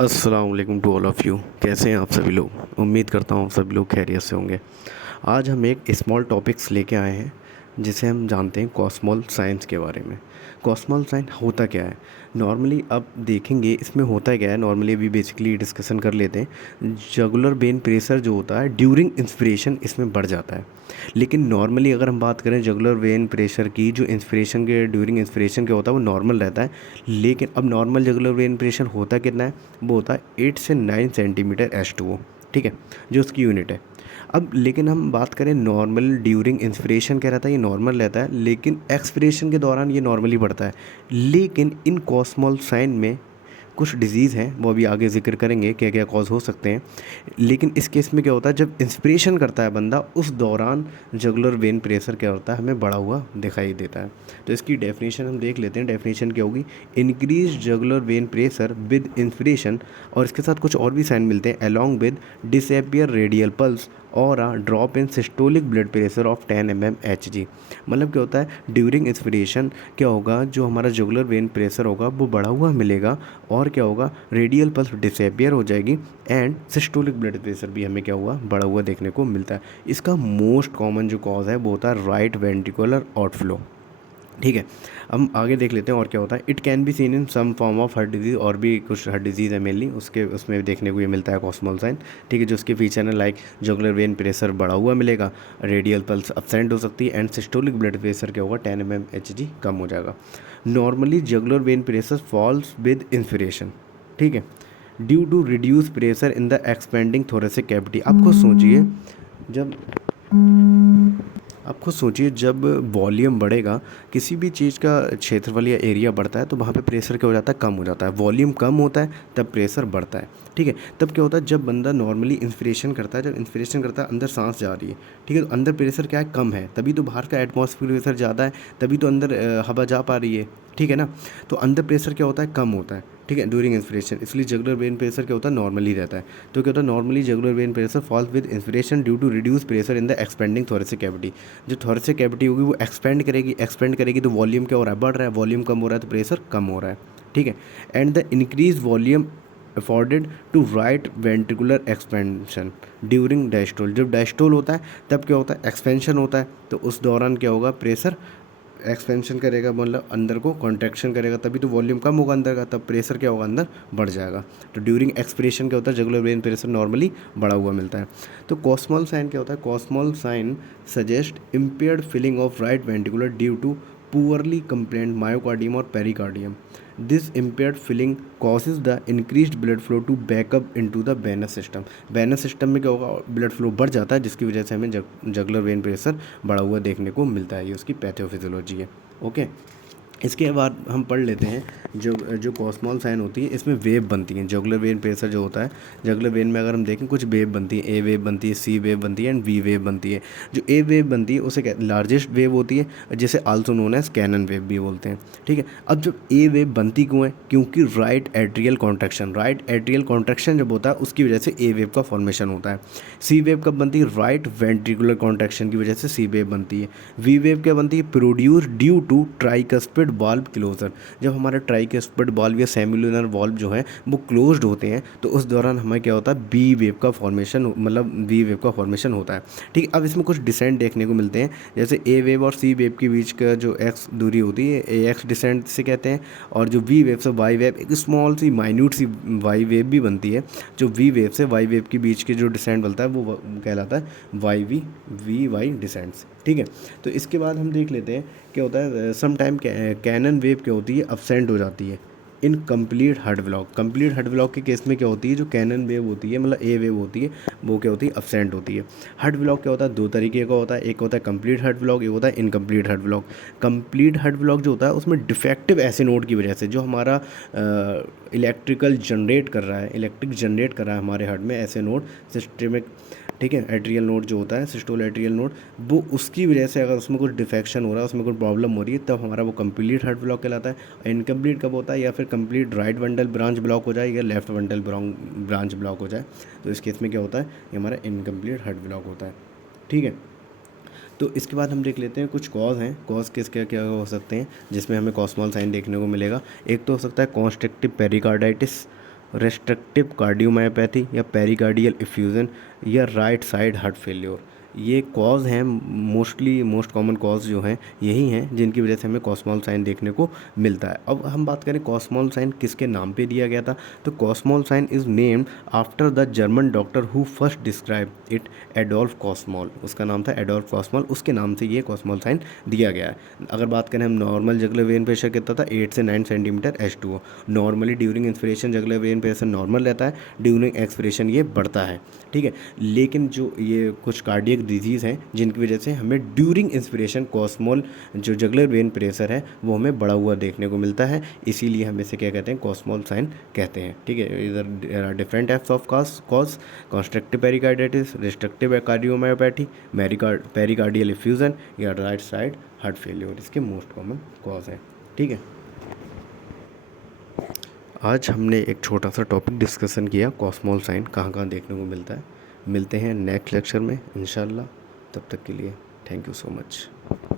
अस्सलाम वालेकुम to all of you. कैसे हैं आप सभी लोग? उम्मीद करता हूँ आप सभी लोग खैरियत से होंगे। आज हम एक स्मॉल टॉपिक्स लेके आए हैं जिसे हम जानते हैं कॉस्मॉल साइंस के बारे में। कॉस्मॉल साइंस होता क्या है? नॉर्मली अब देखेंगे इसमें होता क्या है। नॉर्मली अभी बेसिकली डिस्कशन कर लेते हैं। जुगुलर वेन प्रेशर जो होता है ड्यूरिंग इंस्पिरेशन इसमें बढ़ जाता है। लेकिन नॉर्मली अगर हम बात करें जुगुलर वेन प्रेशर की, जो इंस्पिरेशन के ड्यूरिंग इंस्पिरेशन क्या होता है वो नॉर्मल रहता है। लेकिन अब नॉर्मल जुगुलर वेन प्रेशर होता कितना है? वो होता है 8 से 9 सेंटीमीटर H2O, ठीक है, जो उसकी यूनिट है। अब लेकिन हम बात करें नॉर्मल ड्यूरिंग इंस्पिरेशन क्या रहता है, ये नॉर्मल रहता है, लेकिन एक्सपिरेशन के दौरान ये नॉर्मली बढ़ता है। लेकिन इन कॉस्मॉल साइन में कुछ डिज़ीज़ हैं, वो अभी आगे ज़िक्र करेंगे क्या क्या कॉज हो सकते हैं। लेकिन इस केस में क्या होता है, जब इंस्पिरेशन करता है बंदा उस दौरान जुगुलर वेन प्रेशर क्या होता है, हमें बढ़ा हुआ दिखाई देता है। तो इसकी डेफिनेशन हम देख लेते हैं। डेफिनेशन क्या होगी? Increase jugular vein pressure with inspiration, और इसके साथ कुछ और भी साइन मिलते हैं, along with disappear radial pulse और a drop in systolic blood pressure of 10 mmHg। मतलब क्या होता है, ड्यूरिंग इंस्पिरेशन क्या होगा, जो हमारा जुगुलर वेन प्रेशर होगा वो बढ़ा हुआ मिलेगा, और क्या होगा, रेडियल पल्स डिसअपियर हो जाएगी, एंड सिस्टोलिक ब्लड प्रेशर भी हमें क्या हुआ, बढ़ा हुआ देखने को मिलता है। इसका मोस्ट कॉमन जो कॉज है वो होता है राइट वेंट्रिकुलर आउटफ्लो, ठीक है। हम आगे देख लेते हैं और क्या होता है। It can be seen in some form of heart disease, और भी कुछ हार्ट डिजीज़ है मेनली, उसके उसमें देखने को ये मिलता है कॉस्मॉल साइन, ठीक है। जो उसके फीचर है लाइक जुगुलर वेन प्रेशर बढ़ा हुआ मिलेगा, रेडियल पल्स अब्सेंट हो सकती है, एंड सिस्टोलिक ब्लड प्रेशर क्या होगा, 10 mmHg कम हो जाएगा। Normally jugular vein pressure falls with inspiration, ठीक है, due to reduce pressure in the expanding thoracic cavity. आप खुद सोचिए, जब आप खुद सोचिए जब वॉल्यूम बढ़ेगा, किसी भी चीज़ का क्षेत्रफल या एरिया बढ़ता है तो वहाँ पे प्रेशर क्या हो जाता है, कम हो जाता है। वॉल्यूम कम होता है तब प्रेशर बढ़ता है, ठीक है। तब क्या होता है, जब बंदा नॉर्मली इंस्पिरेशन करता है, जब इंस्पिरेशन करता है अंदर सांस जा रही है, ठीक है, तो अंदर प्रेशर क्या है, कम है, तभी तो बाहर का एटमॉस्फेयर प्रेशर ज़्यादा है, तभी तो अंदर हवा जा पा रही है, ठीक है ना। तो अंदर प्रेशर क्या होता है, कम होता है, ठीक है, ड्यूरिंग इंस्पिरेशन। इसलिए जुगुलर वेन प्रेशर क्या होता है, नॉर्मली रहता है। तो क्या होता है, normally jugular vein pressure falls with inspiration due to reduce pressure in the expanding thoracic cavity. जो थोरेसिक कैविटी होगी वो एक्सपेंड करेगी तो वॉल्यूम क्या हो रहा है, बढ़ रहा है, वॉल्यूम कम हो रहा है तो प्रेशर कम हो रहा है, ठीक है। And the increase volume afforded to right ventricular expansion during diastole. जब डायस्टोल होता है तब क्या होता है, एक्सपेंशन होता है, तो उस दौरान क्या होगा, प्रेशर एक्सपेंशन करेगा, मतलब अंदर को कॉन्ट्रैक्शन करेगा, तभी तो वॉल्यूम कम होगा अंदर का, तब प्रेशर क्या होगा, अंदर बढ़ जाएगा। तो ड्यूरिंग एक्सपिरेशन क्या होता है, जुगुलर वेन प्रेशर नॉर्मली बढ़ा हुआ मिलता है। तो कॉस्मॉल साइन क्या होता है, Kussmaul sign suggest impaired filling of right ventricular due to poorly compliant myocardium और pericardium. This impaired filling causes the increased blood flow to back up into the venous system। Venous system में क्या होगा, blood flow बढ़ जाता है, जिसकी वजह से हमें जुगुलर वेन प्रेशर बढ़ा हुआ देखने को मिलता है। ये उसकी पैथोफिजियोलॉजी है, ओके। इसके बाद हम पढ़ लेते हैं जो जो कॉस्मॉल साइन होती है, इसमें वेव बनती हैं। जुगुलर वेन प्रेशर जो होता है, जुगुलर वेन में अगर हम देखें कुछ वेव बनती है, ए वेव बनती है, सी वेव बनती है, एंड वी वेव बनती है। जो ए वेव बनती है उसे लार्जेस्ट वेव होती है, जिसे also known as cannon wave भी बोलते हैं, ठीक है। अब जब ए वेव बनती क्यों है, क्योंकि राइट एट्रियल कॉन्ट्रैक्शन जब होता है उसकी वजह से ए वेव का फॉर्मेशन होता है। सी वेव कब बनती है, राइट वेंट्रिकुलर कॉन्ट्रैक्शन की वजह से सी वेव बनती है। वी वेव क्या बनती है, produce due to tricuspid valve closure. जब हमारा ट्राइकस्पिड वाल्व या सेमिलुनर वाल्व जो है वो क्लोज्ड होते हैं तो उस दौरान हमें क्या होता है, बी वेव का फॉर्मेशन, मतलब वी वेव का फॉर्मेशन होता है, ठीक है। अब इसमें कुछ डिसेंट देखने को मिलते हैं, जैसे ए वेव और सी वेव के बीच का जो एक्स दूरी होती है, ए एक्स डिसेंट से कहते हैं, और जो वी वेव से वाई वेव, एक स्मॉल सी माइन्यूट सी वाई वेव भी बनती है। जो वी वेव से वाई वेव के बीच के जो डिसेंट बनता है वो कहलाता है वी वाई डिसेंट्स, ठीक है। तो इसके बाद हम देख लेते हैं क्या होता है, सम टाइम कैनन वेव क्या होती है, अब्सेंट हो जाती है in complete heart block. Complete heart block के केस में क्या होती है, जो कैनन वेव होती है, मतलब ए वेव होती है, वो क्या होती है, अब्सेंट होती है। हार्ट ब्लॉक क्या होता है, दो तरीके का होता है, एक होता है कंप्लीट हार्ट ब्लॉक, एक होता है incomplete heart block. Complete heart block जो होता है उसमें डिफेक्टिव ऐसे नोड की वजह से, जो हमारा इलेक्ट्रिक जनरेट कर रहा है हमारे हार्ट में, ऐसे नोड सिस्टमिक, ठीक है, एट्रियल नोड जो होता है, सिस्टोल एट्रियल नोड, वो उसकी वजह से अगर उसमें कुछ डिफेक्शन हो रहा है, उसमें कुछ प्रॉब्लम हो रही है, तब हमारा वो कंप्लीट हार्ट ब्लॉक कहलाता है। इनकम्प्लीट कब होता है, या फिर complete right bundle branch block हो जाए या लेफ्ट वंडल ब्रांच ब्लॉक हो जाए, तो इस केस में क्या होता है, ये हमारा इनकम्प्लीट हार्ट ब्लॉक होता है, ठीक है। तो इसके बाद हम देख लेते हैं कुछ कॉज हैं, कॉज किस क्या क्या हो सकते हैं जिसमें हमें कॉस्मॉल साइन देखने को मिलेगा। एक तो हो सकता है कॉन्स्ट्रिक्टिव पेरिकार्डाइटिस, रेस्ट्रिक्टिव कार्डियोमायोपैथी या पेरिकार्डियल इफ्यूज़न या राइट साइड हार्ट फेल्योर। ये कॉज हैं, मोस्ट कॉमन कॉज जो हैं यही हैं जिनकी वजह से हमें कॉस्मॉल साइन देखने को मिलता है। अब हम बात करें कॉस्मॉल साइन किसके नाम पे दिया गया था, तो Kussmaul sign is named after the German doctor who first describe it, Adolf Kussmaul. उसका नाम था एडोल्फ कॉस्मॉल, उसके नाम से ये कॉस्मॉल साइन दिया गया है। अगर बात करें हम नॉर्मल जगुलर वेन प्रेशर कितना था, 8 से 9 centimetre H2O। Normally during inspiration jugular vein pressure normal रहता है, ड्यूरिंग एक्सपिरेशन ये बढ़ता है, ठीक है। लेकिन जो ये कुछ कार्डियक डिजीज़ हैं जिनकी वजह से हमें ड्यूरिंग इंस्पिरेशन कॉस्मॉल जो जगुलर वेन प्रेशर है वो हमें बढ़ा हुआ देखने को मिलता है, इसीलिए हम इसे क्या कहते हैं, कॉस्मॉल साइन कहते हैं, ठीक है। इधर different types of cause, constructive pericarditis, restrictive cardiomyopathy, pericardial effusion या राइट साइड हार्ट फेलियर, इसके मोस्ट कॉमन कॉज हैं, ठीक है। आज हमने एक छोटा सा टॉपिक डिस्कशन किया, कॉस्मॉल साइन कहाँ कहाँ देखने को मिलता है। मिलते हैं नेक्स्ट लेक्चर में इंशाल्लाह, तब तक के लिए थैंक यू सो मच।